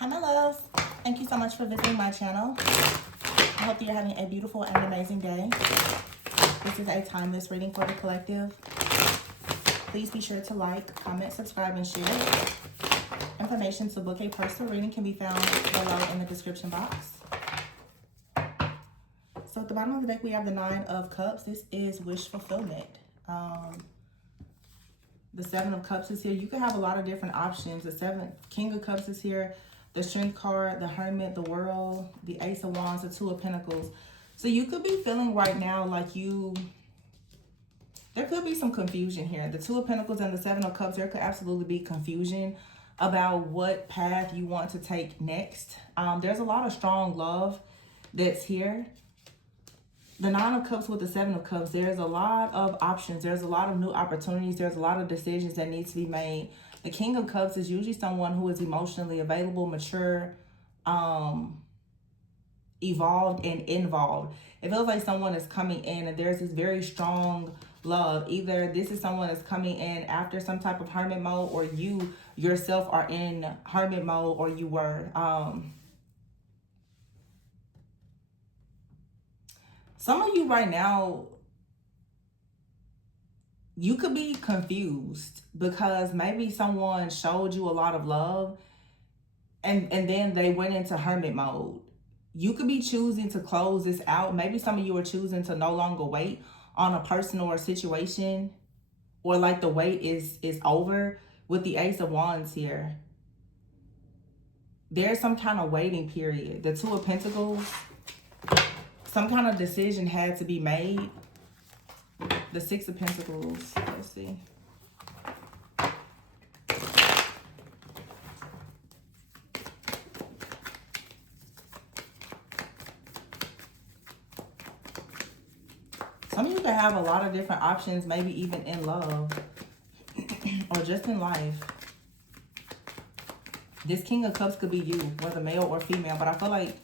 Hi, my loves. Thank you so much for visiting my channel. I hope that you're having a beautiful and amazing day. This is a timeless reading for the collective. Please be sure to like, comment, subscribe, and share. Information to book a personal reading can be found below in the description box. So at the bottom of the deck, we have the Nine of Cups. This is wish fulfillment. The Seven of Cups is here. You can have a lot of different options. The King of Cups is here. The Strength card, the Hermit, the World, the Ace of Wands, the Two of Pentacles. So you could be feeling right now like there could be some confusion here. The Two of Pentacles and the Seven of Cups, there could absolutely be confusion about what path you want to take next. There's a lot of strong love that's here. The Nine of Cups with the Seven of Cups, there's a lot of options. There's a lot of new opportunities. There's a lot of decisions that need to be made. The King of Cups is usually someone who is emotionally available, mature, evolved, and involved. It feels like someone is coming in and there's this very strong love. Either this is someone that's coming in after some type of hermit mode, or you yourself are in hermit mode, or you were. Some of you right now, you could be confused because maybe someone showed you a lot of love and then they went into hermit mode. You could be choosing to close this out. Maybe some of you are choosing to no longer wait on a person or a situation, or like the wait is over with the Ace of Wands here. There's some kind of waiting period. The Two of Pentacles, some kind of decision had to be made. The Six of Pentacles, let's see. Some of you can have a lot of different options, maybe even in love or just in life. This King of Cups could be you, whether male or female, but I feel like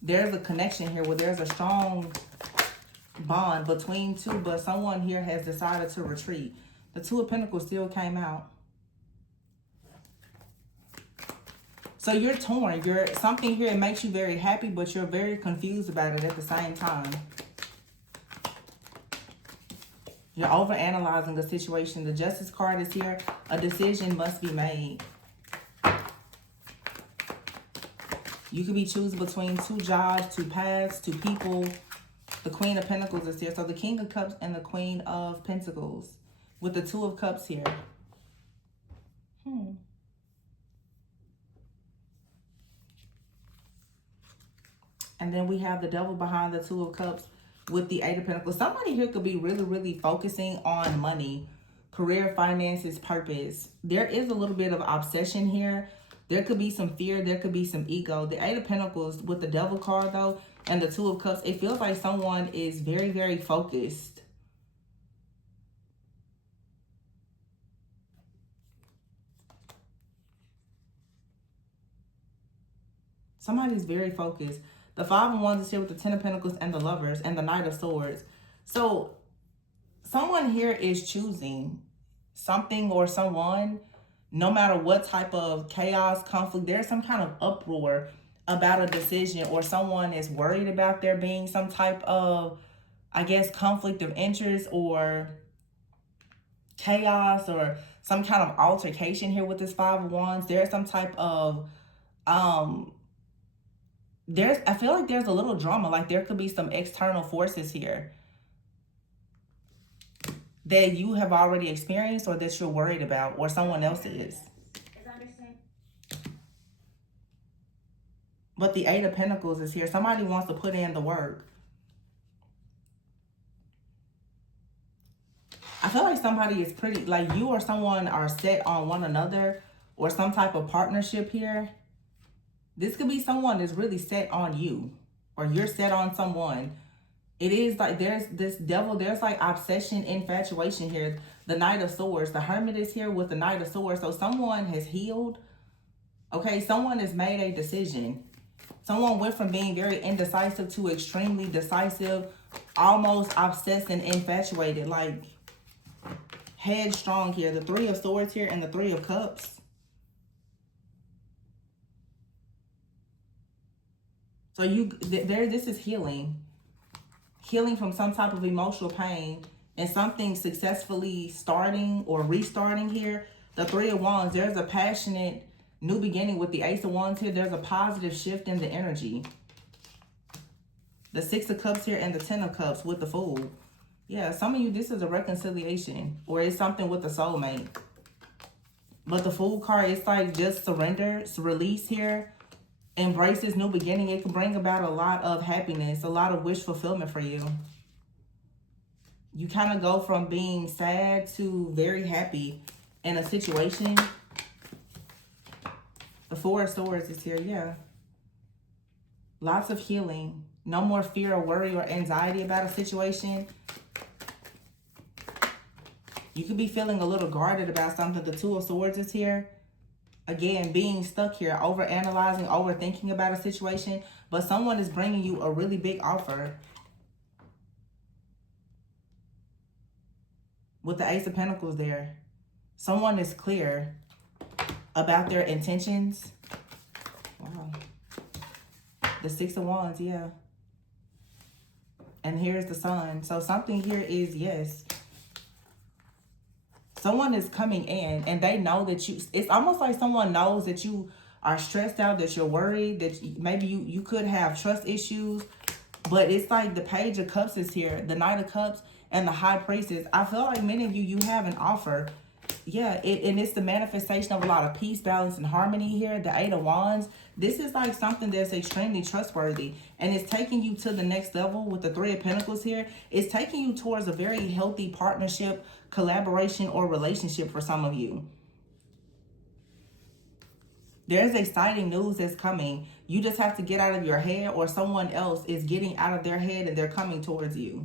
there's a connection here where there's a strong bond between two, but someone here has decided to retreat. The Two of Pentacles still came out. So you're torn. Something here makes you very happy, but you're very confused about it at the same time. You're overanalyzing the situation. The Justice card is here. A decision must be made. You could be choosing between two jobs, two paths, two people. The Queen of Pentacles is here. So the King of Cups and the Queen of Pentacles with the Two of Cups here. And then we have the Devil behind the Two of Cups with the Eight of Pentacles. Somebody here could be really, really focusing on money, career, finances, purpose. There is a little bit of obsession here. There could be some fear. There could be some ego. The Eight of Pentacles with the Devil card, though, and the Two of Cups, it feels like someone is very, very focused. Somebody's very focused. The Five of Wands is here with the Ten of Pentacles and the Lovers and the Knight of Swords. So someone here is choosing something or someone, no matter what type of chaos, conflict, there's some kind of uproar about a decision, or someone is worried about there being some type of, I guess, conflict of interest or chaos or some kind of altercation here with this Five of Wands. There's some type of, I feel like there's a little drama, like there could be some external forces here that you have already experienced or that you're worried about, or someone else is. But the Eight of Pentacles is here. Somebody wants to put in the work. I feel like somebody is pretty, like you or someone are set on one another or some type of partnership here. This could be someone that's really set on you, or you're set on someone. It is like there's this devil, there's like obsession, infatuation here. The Knight of Swords, the Hermit is here with the Knight of Swords. So someone has healed. Okay, someone has made a decision. Someone went from being very indecisive to extremely decisive, almost obsessed and infatuated, like headstrong here. The Three of Swords here and the Three of Cups. So this is healing. Healing from some type of emotional pain and something successfully starting or restarting here. The Three of Wands, there's a passionate new beginning with the Ace of Wands here. There's a positive shift in the energy. The Six of Cups here and the Ten of Cups with the Fool. Yeah, some of you, this is a reconciliation or it's something with the soulmate. But the Fool card, it's like just surrender, release here. Embrace this new beginning. It can bring about a lot of happiness, a lot of wish fulfillment for you. You kind of go from being sad to very happy in a situation. The Four of Swords is here, yeah. Lots of healing. No more fear or worry or anxiety about a situation. You could be feeling a little guarded about something. The Two of Swords is here. Again, being stuck here, overanalyzing, overthinking about a situation. But someone is bringing you a really big offer. With the Ace of Pentacles there. Someone is clear about their intentions. Wow. The Six of Wands, yeah. And here's the Sun. So something here is, yes. Someone is coming in and they know that you, it's almost like someone knows that you are stressed out, that you're worried, that maybe you could have trust issues. But it's like the Page of Cups is here, the Knight of Cups and the High Priestess. I feel like many of you have an offer. Yeah, and it's the manifestation of a lot of peace, balance, and harmony here. The Eight of Wands. This is like something that's extremely trustworthy. And it's taking you to the next level with the Three of Pentacles here. It's taking you towards a very healthy partnership, collaboration, or relationship for some of you. There's exciting news that's coming. You just have to get out of your head, or someone else is getting out of their head and they're coming towards you.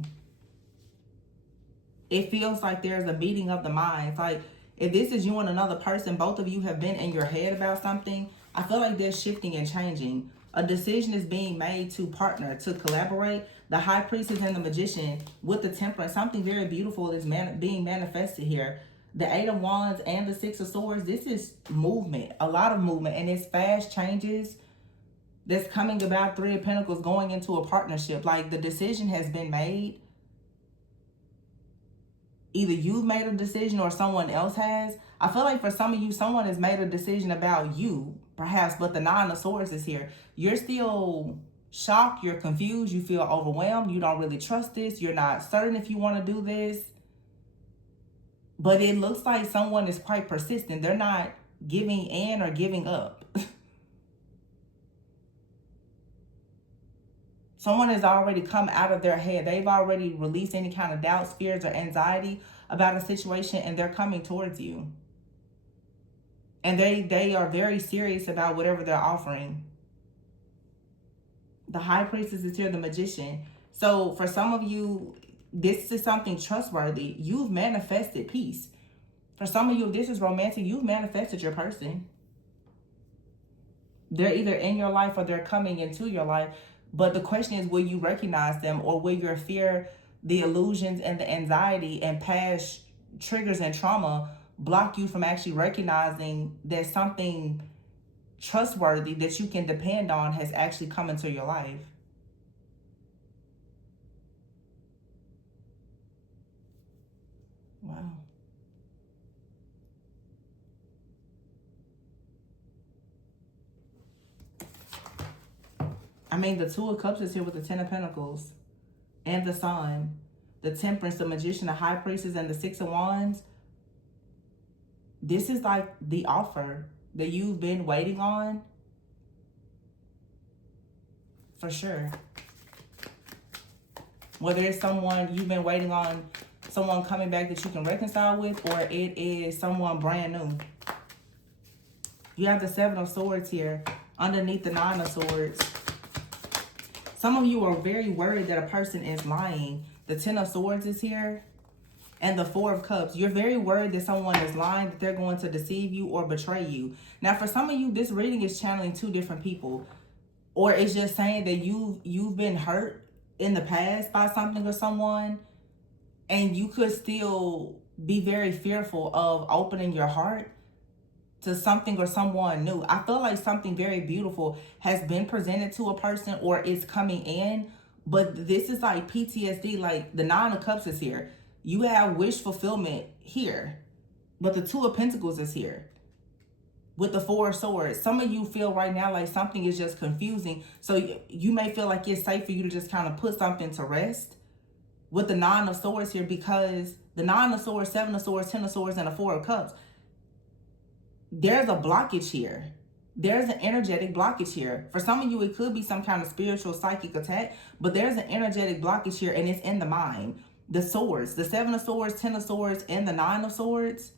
It feels like there's a meeting of the minds. Like, if this is you and another person, both of you have been in your head about something, I feel like they're shifting and changing. A decision is being made to partner, to collaborate. The High Priestess and the Magician with the Temperance. Something very beautiful is being manifested here. The Eight of Wands and the Six of Swords. This is movement, a lot of movement. And it's fast changes that's coming about. Three of Pentacles going into a partnership. Like, the decision has been made. Either you've made a decision or someone else has. I feel like for some of you, someone has made a decision about you, perhaps, but the Nine of Swords is here. You're still shocked, you're confused, you feel overwhelmed, you don't really trust this, you're not certain if you want to do this. But it looks like someone is quite persistent. They're not giving in or giving up. Someone has already come out of their head. They've already released any kind of doubts, fears, or anxiety about a situation, and they're coming towards you. And they are very serious about whatever they're offering. The High Priestess is here, the Magician. So for some of you, this is something trustworthy. You've manifested peace. For some of you, if this is romantic, you've manifested your person. They're either in your life or they're coming into your life. But the question is, will you recognize them, or will your fear, the illusions, and the anxiety and past triggers and trauma block you from actually recognizing that something trustworthy that you can depend on has actually come into your life? Wow. I mean, the Two of Cups is here with the Ten of Pentacles and the Sun, the Temperance, the Magician, the High Priestess, and the Six of Wands. This is like the offer that you've been waiting on. For sure. Whether it's someone you've been waiting on, someone coming back that you can reconcile with, or it is someone brand new. You have the Seven of Swords here underneath the Nine of Swords. Some of you are very worried that a person is lying. The Ten of Swords is here. And the Four of Cups. You're very worried that someone is lying, that they're going to deceive you or betray you. Now, for some of you, this reading is channeling two different people. Or it's just saying that you've been hurt in the past by something or someone. And you could still be very fearful of opening your heart. to something or someone new. I feel like something very beautiful has been presented to a person or is coming in, but this is like PTSD. Like the Nine of Cups is here. You have wish fulfillment here, but the Two of Pentacles is here with the Four of Swords. Some of you feel right now like something is just confusing. So you may feel like it's safe for you to just kind of put something to rest with the Nine of Swords here, because the Nine of Swords, Seven of Swords, Ten of Swords, and the Four of Cups, there's a blockage here. There's an energetic blockage here. For some of you, it could be some kind of spiritual psychic attack, but there's an energetic blockage here, and it's in the mind. The swords, the Seven of Swords, Ten of Swords, and the Nine of Swords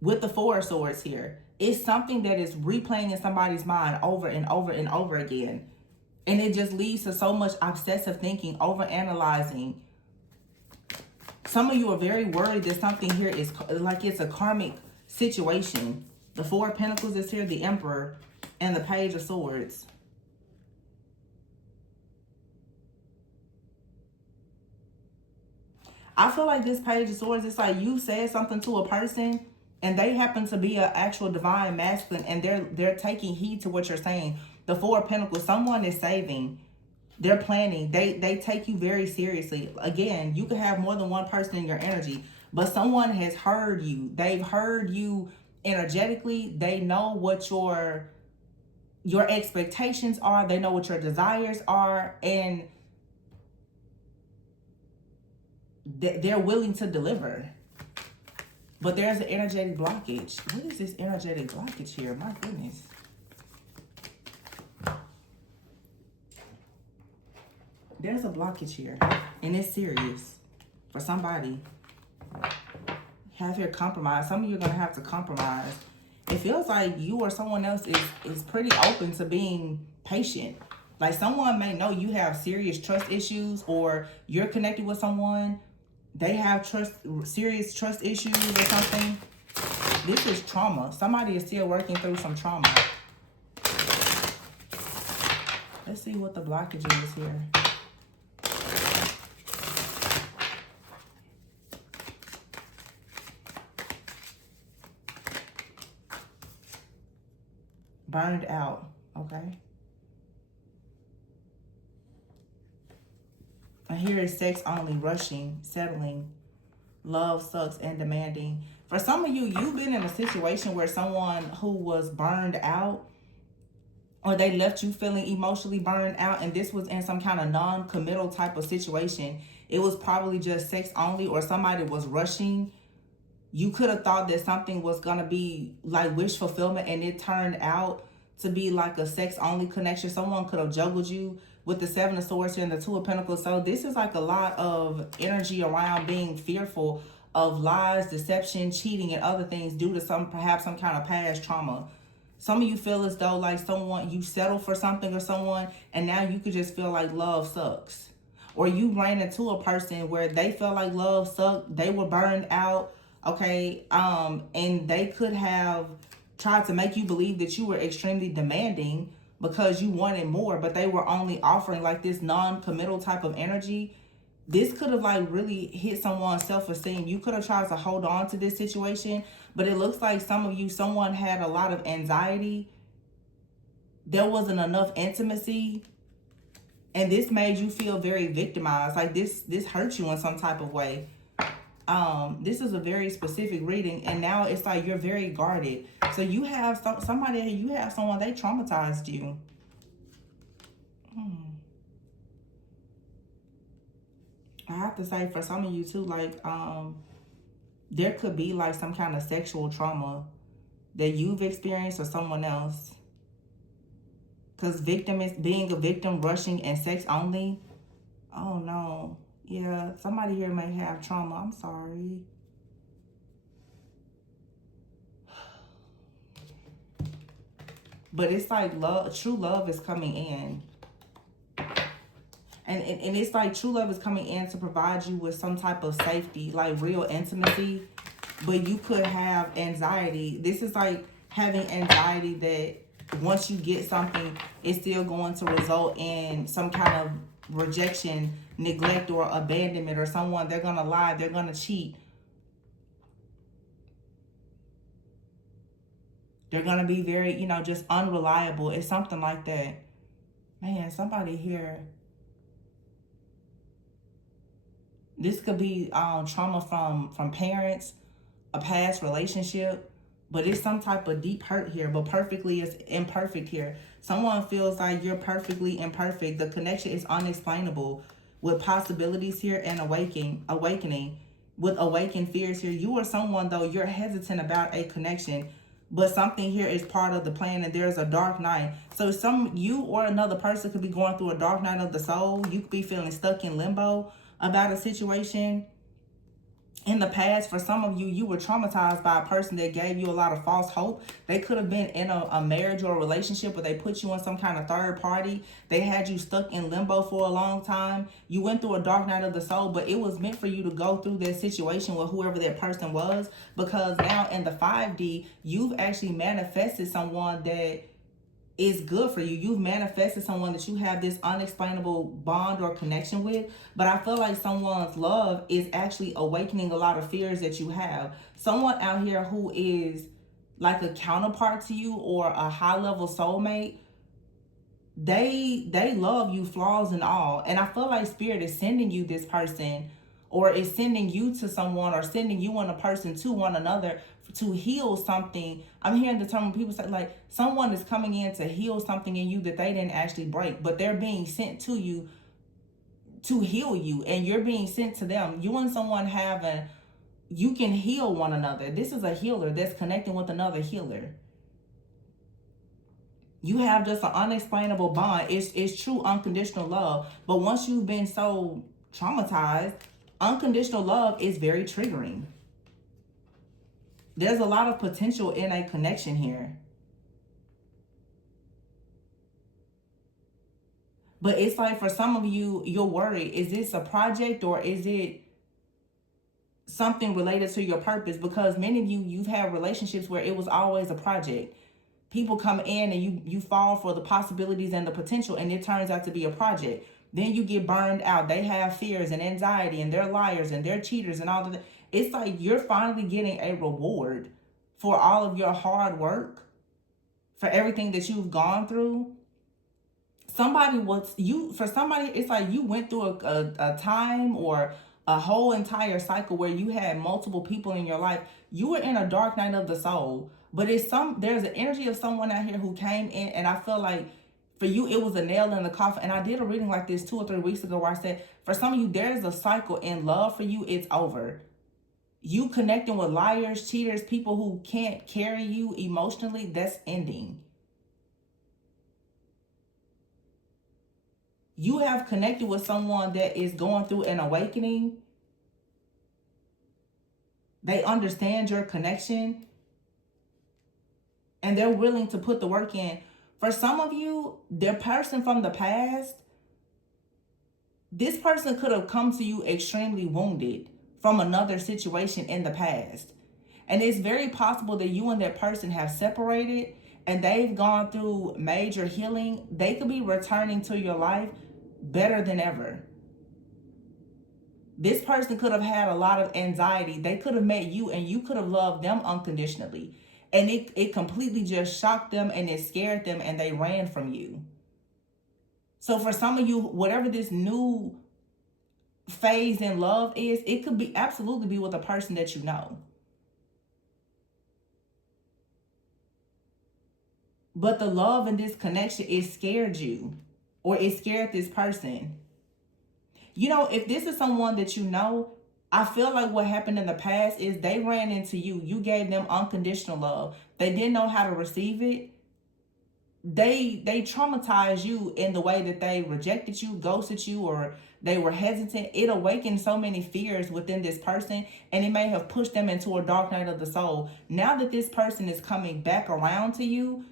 with the Four of Swords here. It's something that is replaying in somebody's mind over and over and over again. And it just leads to so much obsessive thinking, over analyzing. Some of you are very worried that something here is like it's a karmic situation. The Four of Pentacles is here, the Emperor, and the Page of Swords. I feel like this Page of Swords, it's like you said something to a person and they happen to be an actual divine masculine, and they're taking heed to what you're saying. The Four of Pentacles, someone is saving. They're planning. They take you very seriously. Again, you could have more than one person in your energy, but someone has heard you. They've heard you energetically. They know what your expectations are. They know what your desires are, and they're willing to deliver. But there's an energetic blockage. What is this energetic blockage here? My goodness. There's a blockage here, and it's serious for somebody. Have here compromise. Some of you are going to have to compromise. It feels like you or someone else is pretty open to being patient. Like someone may know you have serious trust issues, or you're connected with someone, they have serious trust issues or something. This is trauma. Somebody is still working through some trauma. Let's see what the blockage is here. Burned out, okay? And here is sex only, rushing, settling, love sucks, and demanding. For some of you, you've been in a situation where someone who was burned out, or they left you feeling emotionally burned out, and this was in some kind of non-committal type of situation. It was probably just sex only, or somebody was rushing. You could have thought that something was going to be like wish fulfillment, and it turned out to be like a sex only connection. Someone could have juggled you with the Seven of Swords here and the Two of Pentacles. So this is like a lot of energy around being fearful of lies, deception, cheating, and other things due to perhaps some kind of past trauma. Some of you feel as though like you settled for something or someone, and now you could just feel like love sucks. Or you ran into a person where they felt like love sucked, they were burned out, okay, and they could have tried to make you believe that you were extremely demanding because you wanted more, but they were only offering like this non-committal type of energy. This could have like really hit someone's self-esteem. You could have tried to hold on to this situation, but it looks like some of you, someone had a lot of anxiety. There wasn't enough intimacy, and this made you feel very victimized. Like this hurt you in some type of way. This is a very specific reading, and now it's like you're very guarded. So you have someone, they traumatized you. I have to say, for some of you too, like there could be like some kind of sexual trauma that you've experienced or someone else. Because being a victim, rushing, and sex only. Oh no. Yeah, somebody here may have trauma. I'm sorry. But it's like true love is coming in. And it's like true love is coming in to provide you with some type of safety, like real intimacy. But you could have anxiety. This is like having anxiety that once you get something, it's still going to result in some kind of rejection, neglect, or abandonment, or someone, they're gonna lie, they're gonna cheat. They're going to be very, just unreliable. It's something like that. Man, somebody here. This could be trauma from parents, a past relationship, but it's some type of deep hurt here. But perfectly is imperfect here. Someone feels like you're perfectly imperfect. The connection is unexplainable, with possibilities here and awakening, with awakened fears here. You or someone, though, you're hesitant about a connection, but something here is part of the plan, and there's a dark night. So you or another person could be going through a dark night of the soul. You could be feeling stuck in limbo about a situation. In the past, for some of you, you were traumatized by a person that gave you a lot of false hope. They could have been in a marriage or a relationship where they put you in some kind of third party. They had you stuck in limbo for a long time. You went through a dark night of the soul, but it was meant for you to go through that situation with whoever that person was, because now in the 5D, you've actually manifested someone that is good for you. You've manifested someone that you have this unexplainable bond or connection with. But I feel like someone's love is actually awakening a lot of fears that you have. Someone out here who is like a counterpart to you or a high level soulmate, they love you, flaws and all. And I feel like spirit is sending you this person, or is sending you to someone, or sending you and a person to one another to heal something. I'm hearing the term when people say like someone is coming in to heal something in you that they didn't actually break, but they're being sent to you to heal you, and you're being sent to them. You and someone you can heal one another. This is a healer that's connecting with another healer. You have just an unexplainable bond. It's true unconditional love. But once you've been so traumatized, unconditional love is very triggering. There's a lot of potential in a connection here. But it's like for some of you, you're worried. Is this a project or is it something related to your purpose? Because many of you, you've had relationships where it was always a project. People come in and you fall for the possibilities and the potential, and it turns out to be a project. Then you get burned out. They have fears and anxiety, and they're liars and they're cheaters and all of that. It's like you're finally getting a reward for all of your hard work, for everything that you've gone through. For somebody, it's like you went through a time or a whole entire cycle where you had multiple people in your life. You were in a dark night of the soul, but there's an energy of someone out here who came in, and I feel like for you, it was a nail in the coffin. And I did a reading like this 2 or 3 weeks ago where I said, for some of you, there's a cycle in love for you. It's over. You connecting with liars, cheaters, people who can't carry you emotionally, that's ending. You have connected with someone that is going through an awakening. They understand your connection, and they're willing to put the work in. For some of you, their person from the past, this person could have come to you extremely wounded from another situation in the past. And it's very possible that you and that person have separated and they've gone through major healing. They could be returning to your life better than ever. This person could have had a lot of anxiety. They could have met you and you could have loved them unconditionally. And it completely just shocked them and it scared them and they ran from you. So for some of you, whatever this new phase in love is, it could be absolutely be with a person that you know. But the love in this connection, it scared you, or it scared this person. You know, if this is someone that you know, I feel like what happened in the past is they ran into you. You gave them unconditional love. They didn't know how to receive it. They traumatized you in the way that they rejected you, ghosted you, or they were hesitant. It awakened so many fears within this person, and it may have pushed them into a dark night of the soul. Now that this person is coming back around to you,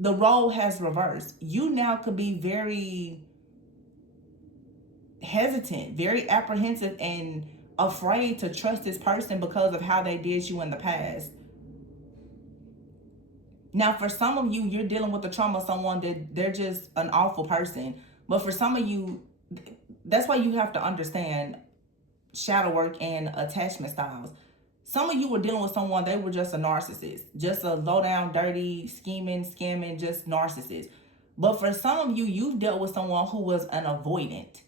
the role has reversed. You now could be very hesitant, very apprehensive, and afraid to trust this person because of how they did you in the past. Now, for some of you, you're dealing with the trauma of someone that they're just an awful person. But for some of you, that's why you have to understand shadow work and attachment styles. Some of you were dealing with someone, they were just a narcissist, just a low down, dirty, scheming, scamming, just narcissist. But for some of you, you've dealt with someone who was an avoidant.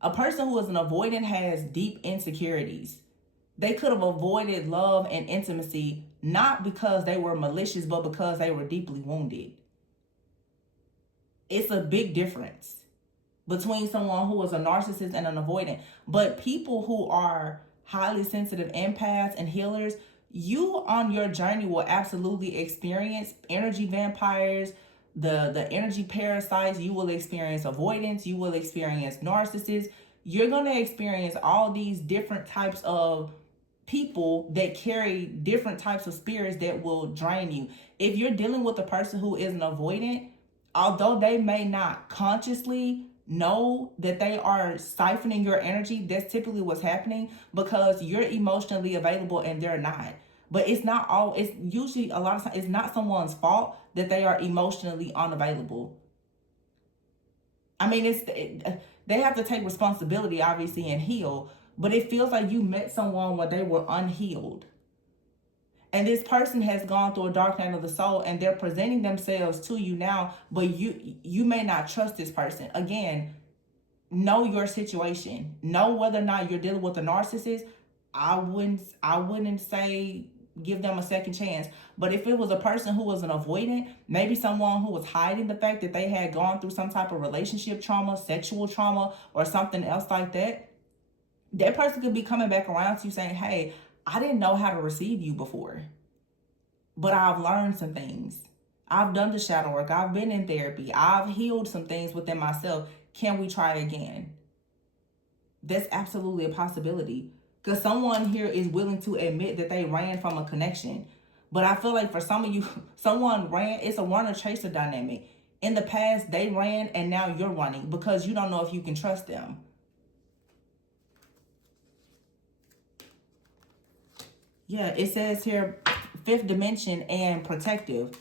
A person who is an avoidant has deep insecurities. They could have avoided love and intimacy not because they were malicious, but because they were deeply wounded. It's a big difference between someone who is a narcissist and an avoidant. But people who are highly sensitive empaths and healers, you on your journey will absolutely experience energy vampires, the energy parasites. You will experience avoidance. You will experience narcissists. You're going to experience all these different types of people that carry different types of spirits that will drain you. If you're dealing with a person who is an avoidant, although they may not consciously know that they are siphoning your energy, that's typically what's happening, because you're emotionally available and they're not. But it's not all, it's usually a lot of times, it's not someone's fault that they are emotionally unavailable. I mean, they have to take responsibility, obviously, and heal. But it feels like you met someone where they were unhealed. And this person has gone through a dark night of the soul, and they're presenting themselves to you now, but you may not trust this person. Again, know your situation. Know whether or not you're dealing with a narcissist. I wouldn't say give them a second chance. But if it was a person who was an avoidant, maybe someone who was hiding the fact that they had gone through some type of relationship trauma, sexual trauma, or something else like that, that person could be coming back around to you saying, hey, I didn't know how to receive you before, but I've learned some things. I've done the shadow work. I've been in therapy. I've healed some things within myself. Can we try again? That's absolutely a possibility, because someone here is willing to admit that they ran from a connection. But I feel like for some of you, someone ran, it's a runner chaser dynamic. In the past, they ran and now you're running because you don't know if you can trust them. Yeah, it says here, fifth dimension and protective.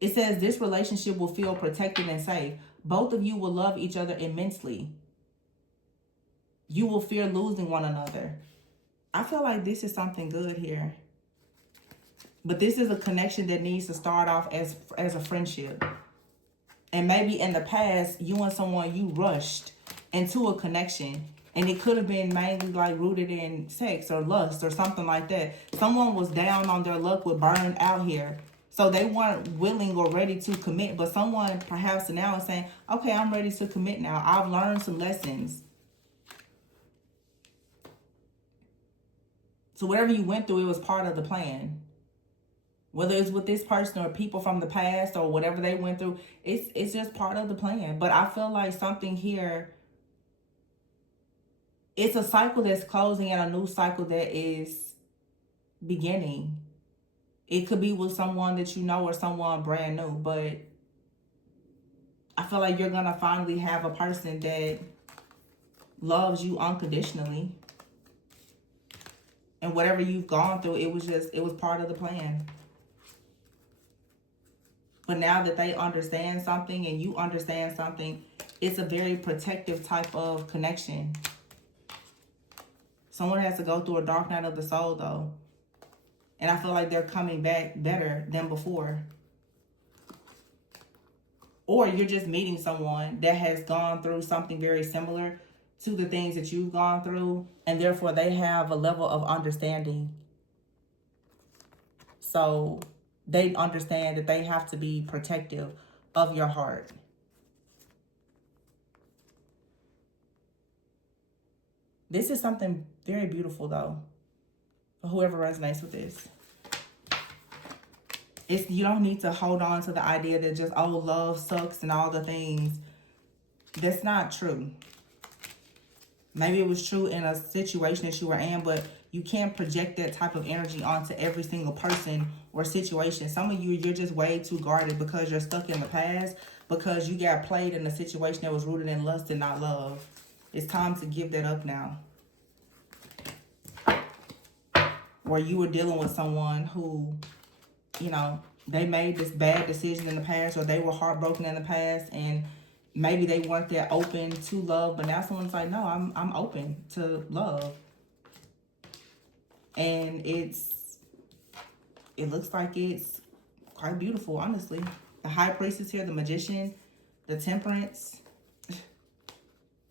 It says this relationship will feel protected and safe. Both of you will love each other immensely. You will fear losing one another. I feel like this is something good here. But this is a connection that needs to start off as a friendship. And maybe in the past, you and someone, you rushed into a connection. And it could have been mainly like rooted in sex or lust or something like that. Someone was down on their luck with burned out here. So they weren't willing or ready to commit. But someone perhaps now is saying, okay, I'm ready to commit now. I've learned some lessons. So whatever you went through, it was part of the plan. Whether it's with this person or people from the past or whatever they went through, it's just part of the plan. But I feel like something here, it's a cycle that's closing and a new cycle that is beginning. It could be with someone that you know or someone brand new, but I feel like you're going to finally have a person that loves you unconditionally. And whatever you've gone through, it was part of the plan. But now that they understand something and you understand something, it's a very protective type of connection. Someone has to go through a dark night of the soul, though. And I feel like they're coming back better than before. Or you're just meeting someone that has gone through something very similar to the things that you've gone through. And therefore, they have a level of understanding. So they understand that they have to be protective of your heart. This is something very beautiful, though, for whoever resonates with this. You don't need to hold on to the idea that just, oh, love sucks and all the things. That's not true. Maybe it was true in a situation that you were in, but you can't project that type of energy onto every single person or situation. Some of you, you're just way too guarded because you're stuck in the past, because you got played in a situation that was rooted in lust and not love. It's time to give that up now. Or you were dealing with someone who, you know, they made this bad decision in the past, or they were heartbroken in the past, and maybe they weren't that open to love, but now someone's like, no, I'm open to love. And it looks like it's quite beautiful, honestly. The High Priestess here, the Magician, the Temperance.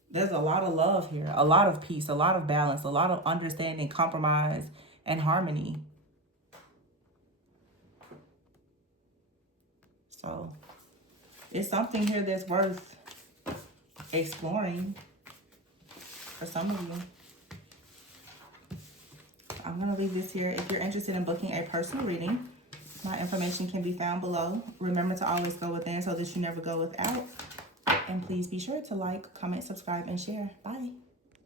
There's a lot of love here, a lot of peace, a lot of balance, a lot of understanding, compromise, and harmony. So it's something here that's worth exploring for some of you. I'm going to leave this here. If you're interested in booking a personal reading, my information can be found below. Remember to always go within so that you never go without. And please be sure to like, comment, subscribe, and share. Bye.